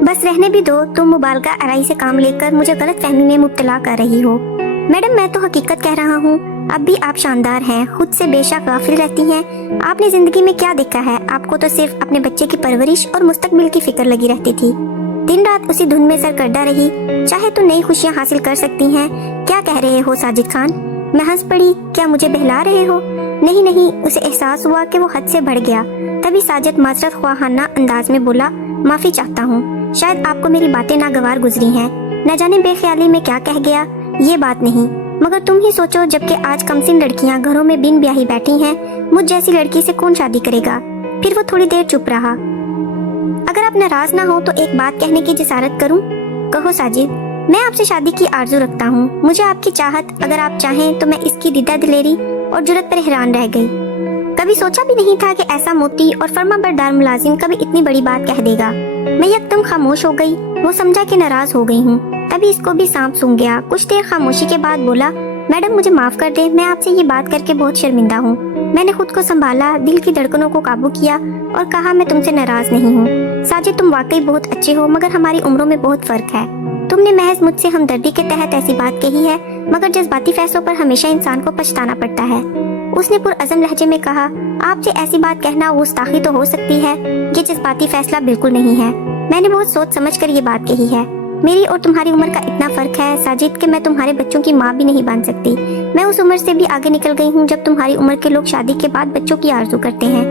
बस रहने भी दो, तुम मुबालगा आराई से काम लेकर मुझे गलत फहमी में मुब्तला कर रही हो। मैडम मैं तो हकीकत कह रहा हूँ, अब भी आप शानदार हैं, खुद से बेशक गाफिल रहती हैं। आपने जिंदगी में क्या देखा है? आपको तो सिर्फ अपने बच्चे की परवरिश और मुस्तकबिल की फिक्र लगी रहती थी। दिन रात उसी धुन में सरकर्दा रही, चाहे तो नई खुशियाँ हासिल कर सकती हैं। क्या कह रहे हो साजिद खान? मैं हंस पड़ी। क्या मुझे बहला रहे हो? नहीं नहीं, उसे एहसास हुआ कि वो हद से बढ़ गया। तभी साजिद माजरत ख्वाहाना अंदाज में बोला, माफी चाहता हूँ, शायद आपको मेरी बातें नागवार गुजरी हैं, न जाने बेख्याली में क्या कह गया। ये बात नहीं, मगर तुम ही सोचो, जबकि आज कमसिन लड़कियां घरों में बिन ब्याही बैठी हैं, मुझ जैसी लड़की से कौन शादी करेगा? फिर वो थोड़ी देर चुप रहा। अगर आप नाराज ना हो तो एक बात कहने की जिसारत करूं? कहो साजिद। मैं आपसे शादी की आरजू रखता हूँ, मुझे आपकी चाहत, अगर आप चाहें तो मैं इसकी दीदा दिलेरी और जुर्रत पर हैरान रह गई। कभी सोचा भी नहीं था कि ऐसा मोती और फर्माबरदार मुलाजिम कभी इतनी बड़ी बात कह देगा। मैं एकदम खामोश हो गई। वो समझा कि नाराज हो गई हूँ, तभी इसको भी सांप सूंघ गया। कुछ देर खामोशी के बाद बोला, मैडम मुझे माफ कर दे, मैं आपसे ये बात करके बहुत शर्मिंदा हूँ। मैंने खुद को संभाला, दिल की धड़कनों को काबू किया और कहा, मैं तुमसे नाराज नहीं हूँ। साजिद तुम वाकई बहुत अच्छे हो, मगर हमारी उम्रों में बहुत फर्क है। तुमने महज मुझसे हमदर्दी के तहत ऐसी बात कही है, मगर जज्बाती फैसलों पर हमेशा इंसान को पछताना पड़ता है। उसने पुरअज़म लहजे में कहा, आपसे ऐसी बात कहना गुस्ताखी तो हो सकती है, ये जज्बाती फैसला बिल्कुल नहीं है। मैंने बहुत सोच समझ कर ये बात कही है। मेरी और तुम्हारी उम्र का इतना फर्क है साजिद कि मैं तुम्हारे बच्चों की माँ भी नहीं बन सकती। मैं उस उम्र से भी आगे निकल गई हूँ जब तुम्हारी उम्र के लोग शादी के बाद बच्चों की आरज़ू करते हैं।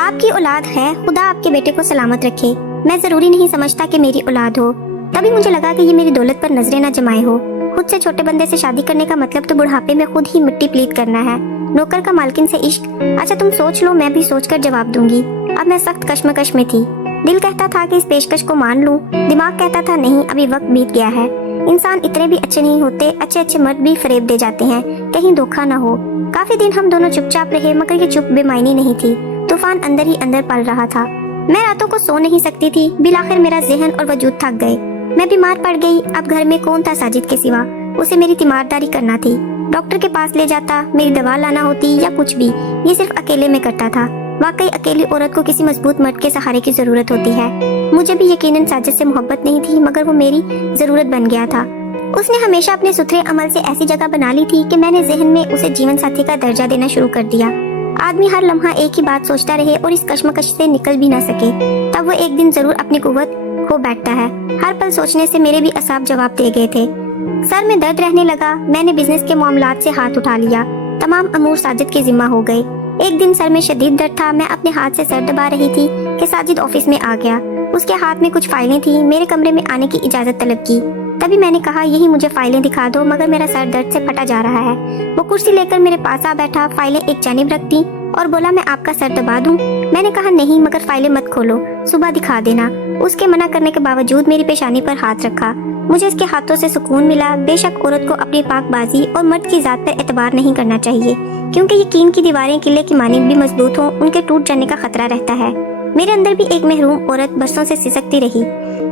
आपकी औलाद है, खुदा आपके बेटे को सलामत रखे। मैं जरूरी नहीं समझता कि मेरी औलाद हो। तभी मुझे लगा कि ये मेरी दौलत पर नजरें न जमाए हो। खुद से छोटे बंदे से शादी करने का मतलब तो बुढ़ापे में खुद ही मिट्टी प्लीत करना है। नौकर का मालकिन से इश्क। अच्छा तुम सोच लो, मैं भी सोचकर जवाब दूंगी। अब मैं सख्त कश्मकश में थी। दिल कहता था कि इस पेशकश को मान लूं, दिमाग कहता था नहीं, अभी वक्त बीत गया है। इंसान इतने भी अच्छे नहीं होते, अच्छे अच्छे मर्द भी फरेब दे जाते हैं, कहीं धोखा न हो। काफी दिन हम दोनों चुपचाप रहे, मगर ये चुप बेमायनी नहीं थी। तूफान अंदर ही अंदर पल रहा था। मैं रातों को सो नहीं सकती थी। बिलाखिर मेरा जहन और वजूद थक गए। मैं बीमार पड़ गई। अब घर में कौन था साजिद के सिवा? उसे मेरी तीमारदारी करना थी। डॉक्टर के पास ले जाता, मेरी दवा लाना होती या कुछ भी, ये सिर्फ अकेले में करता था। वाकई अकेली औरत को किसी मजबूत मर्द के सहारे की जरूरत होती है। मुझे भी यकीनन साजिद से मोहब्बत नहीं थी, मगर वो मेरी जरूरत बन गया था। उसने हमेशा अपने सुथरे अमल से ऐसी जगह बना ली थी कि मैंने जहन में उसे जीवन साथी का दर्जा देना शुरू कर दिया। आदमी हर लम्हा एक ही बात सोचता रहे और इस कश्मकश से निकल भी ना सके, तब वो एक दिन जरूर अपनी कुव्वत खो बैठता है। हर पल सोचने से मेरे भी असाब जवाब दे गए थे। सर में दर्द रहने लगा। मैंने बिजनेस के मामलात से हाथ उठा लिया। तमाम अमूर साजिद के जिम्मा हो गए। एक दिन सर में शदीद दर्द था। मैं अपने हाथ से सर दबा रही थी कि साजिद ऑफिस में आ गया। उसके हाथ में कुछ फाइलें थी। मेरे कमरे में आने की इजाजत तलब की। तभी मैंने कहा, यही मुझे फाइलें दिखा दो, मगर मेरा सर दर्द से फटा जा रहा है। वो कुर्सी लेकर मेरे पास आ बैठा, फाइलें एक जानिब रख दी और बोला, मैं आपका सर दबा दूं? मैंने कहा, नहीं, मगर फाइलें मत खोलो, सुबह दिखा देना। उसके मना करने के बावजूद मेरी पेशानी पर हाथ रखा। मुझे उसके हाथों से सुकून मिला। बेशक औरत को अपनी पाकबाजी और मर्द की जात पर एतबार नहीं करना चाहिए, क्योंकि यकीन की दीवारें किले की मानिंद भी मजबूत हों, उनके टूट जाने का खतरा रहता है। मेरे अंदर भी एक महरूम औरत बरसों से सिसकती रही,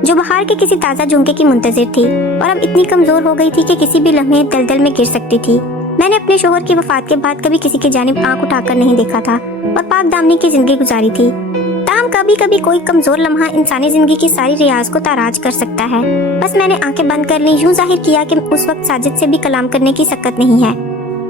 जो बहार के किसी ताज़ा झोंके की मुंतजिर थी और अब इतनी कमजोर हो गई थी कि किसी भी लम्हे दलदल में गिर सकती थी। मैंने अपने शोहर की वफात के बाद कभी किसी की जानिब आंख उठाकर नहीं देखा था और पाक दामनी की जिंदगी गुजारी थी। ताहम कभी कभी कोई कमजोर लम्हा इंसानी जिंदगी की सारी रियाज को ताराज कर सकता है। बस मैंने आंखें बंद कर ली, यूं जाहिर किया कि उस वक्त साजिद से भी कलाम करने की सकत नहीं है।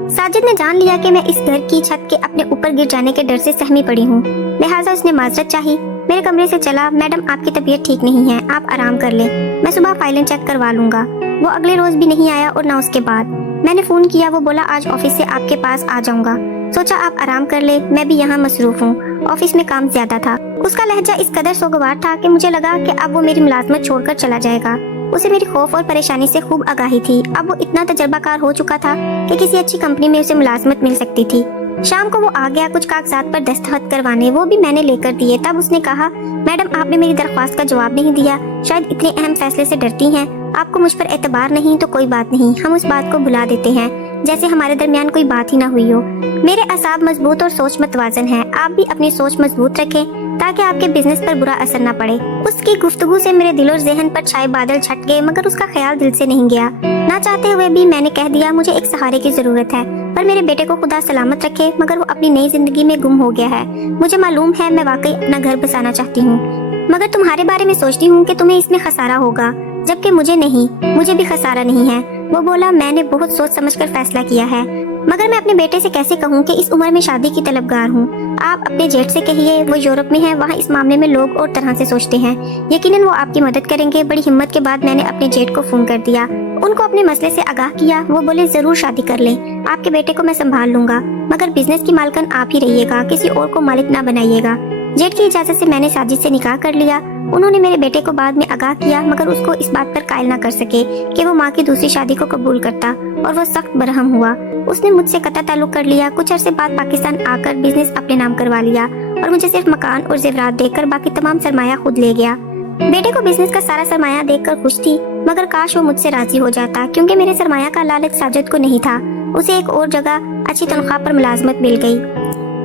साजिद ने जान लिया कि मैं इस घर की छत के अपने ऊपर गिर जाने के डर से सहमी पड़ी हूँ, लिहाजा उसने माजरत चाही। मेरे कमरे से चला, मैडम आपकी तबीयत ठीक नहीं है, आप आराम कर ले, मैं सुबह फाइलें चेक करवा लूंगा। वो अगले रोज भी नहीं आया और न उसके बाद। मैंने फोन किया, वो बोला आज ऑफिस से आपके पास आ जाऊंगा। सोचा आप आराम कर ले, मैं भी यहाँ मसरूफ हूँ, ऑफिस में काम ज्यादा था। उसका लहजा इस कदर सोगवार था कि मुझे लगा कि अब वो मेरी मुलाजमत छोड़कर चला जाएगा। उसे मेरी खौफ और परेशानी से खूब आगाही थी। अब वो इतना तजर्बाकार हो चुका था कि किसी अच्छी कंपनी में उसे मुलाजमत मिल सकती थी। शाम को वो आ गया कुछ कागजात पर दस्तखत करवाने, वो भी मैंने लेकर दिए। तब उसने कहा, मैडम आपने मेरी दरख्वास्त का जवाब नहीं दिया, शायद इतने अहम फैसले से डरती हैं। आपको मुझ पर एतबार नहीं तो कोई बात नहीं, हम उस बात को भुला देते हैं जैसे हमारे दरमियान कोई बात ही ना हुई हो। मेरे असाब मजबूत और सोच मतवाजन है, आप भी अपनी सोच मजबूत रखें ताकि आपके बिजनेस पर बुरा असर न पड़े। उसकी गुफ्तगू से मेरे दिल और जहन पर छाए बादल छट गए, मगर उसका ख्याल दिल से नहीं गया। ना चाहते हुए भी मैंने कह दिया, मुझे एक सहारे की जरूरत है, पर मेरे बेटे को खुदा सलामत रखे, मगर वो अपनी नई जिंदगी में गुम हो गया है। मुझे मालूम है मैं वाकई अपना घर बसाना चाहती हूँ। मगर तुम्हारे बारे में सोचती हूँ कि तुम्हें इसमें खसारा होगा, जबकि मुझे नहीं, मुझे भी खसारा नहीं है। वो बोला, मैंने बहुत सोच समझकर फैसला किया है, मगर मैं अपने बेटे से कैसे कहूँ कि इस उम्र में शादी की तलबगार हूँ। आप अपने जेठ से कहिए, वो यूरोप में है, वहाँ इस मामले में लोग और तरह से सोचते हैं। यकीनन वो आपकी मदद करेंगे। बड़ी हिम्मत के बाद मैंने अपने जेठ को फोन कर दिया, उनको अपने मसले से आगाह किया। वो बोले, जरूर शादी कर ले, आपके बेटे को मैं संभाल लूंगा, मगर बिजनेस की मालकन आप ही रहिएगा, किसी और को मालिक ना बनाइएगा। जेठ की इजाजत से मैंने साजिद से निकाह कर लिया। उन्होंने मेरे बेटे को बाद में आगाह किया, मगर उसको इस बात पर कायल ना कर सके कि वो माँ की दूसरी शादी को कबूल करता, और वो सख्त बरहम हुआ। उसने मुझसे कता ताल्लुक कर लिया। कुछ अरसे बाद पाकिस्तान आकर बिजनेस अपने नाम करवा लिया और मुझे सिर्फ मकान और जेवरात देकर बाकी तमाम सरमाया खुद ले गया। बेटे को बिजनेस का सारा सरमाया देखकर खुश थी, मगर काश वो मुझसे राजी हो जाता, क्योंकि मेरे सरमाया का लालच साजिद को नहीं था। उसे एक और जगह अच्छी तनख्वाह पर मुलाजमत मिल गई।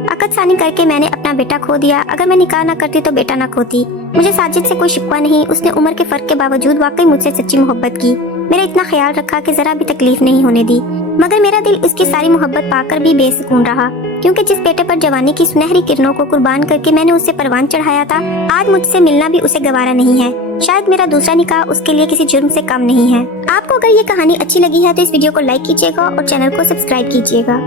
अकद सानी करके मैंने अपना बेटा खो दिया। अगर मैं निकाह ना करती तो बेटा ना खोती। मुझे साजिद से कोई शिकवा नहीं, उसने उम्र के फर्क के बावजूद वाकई मुझसे सच्ची मोहब्बत की, मेरा इतना ख्याल रखा कि जरा भी तकलीफ नहीं होने दी। मगर मेरा दिल उसकी सारी मोहब्बत पाकर भी बेसुकून रहा, क्योंकि जिस बेटे पर जवानी की सुनहरी किरणों को कुर्बान करके मैंने उससे परवान चढ़ाया था, आज मुझसे मिलना भी उसे गवारा नहीं है। शायद मेरा दूसरा निकाह उसके लिए किसी जुर्म से कम नहीं है। आपको अगर ये कहानी अच्छी लगी है तो इस वीडियो को लाइक कीजिएगा और चैनल को सब्सक्राइब कीजिएगा।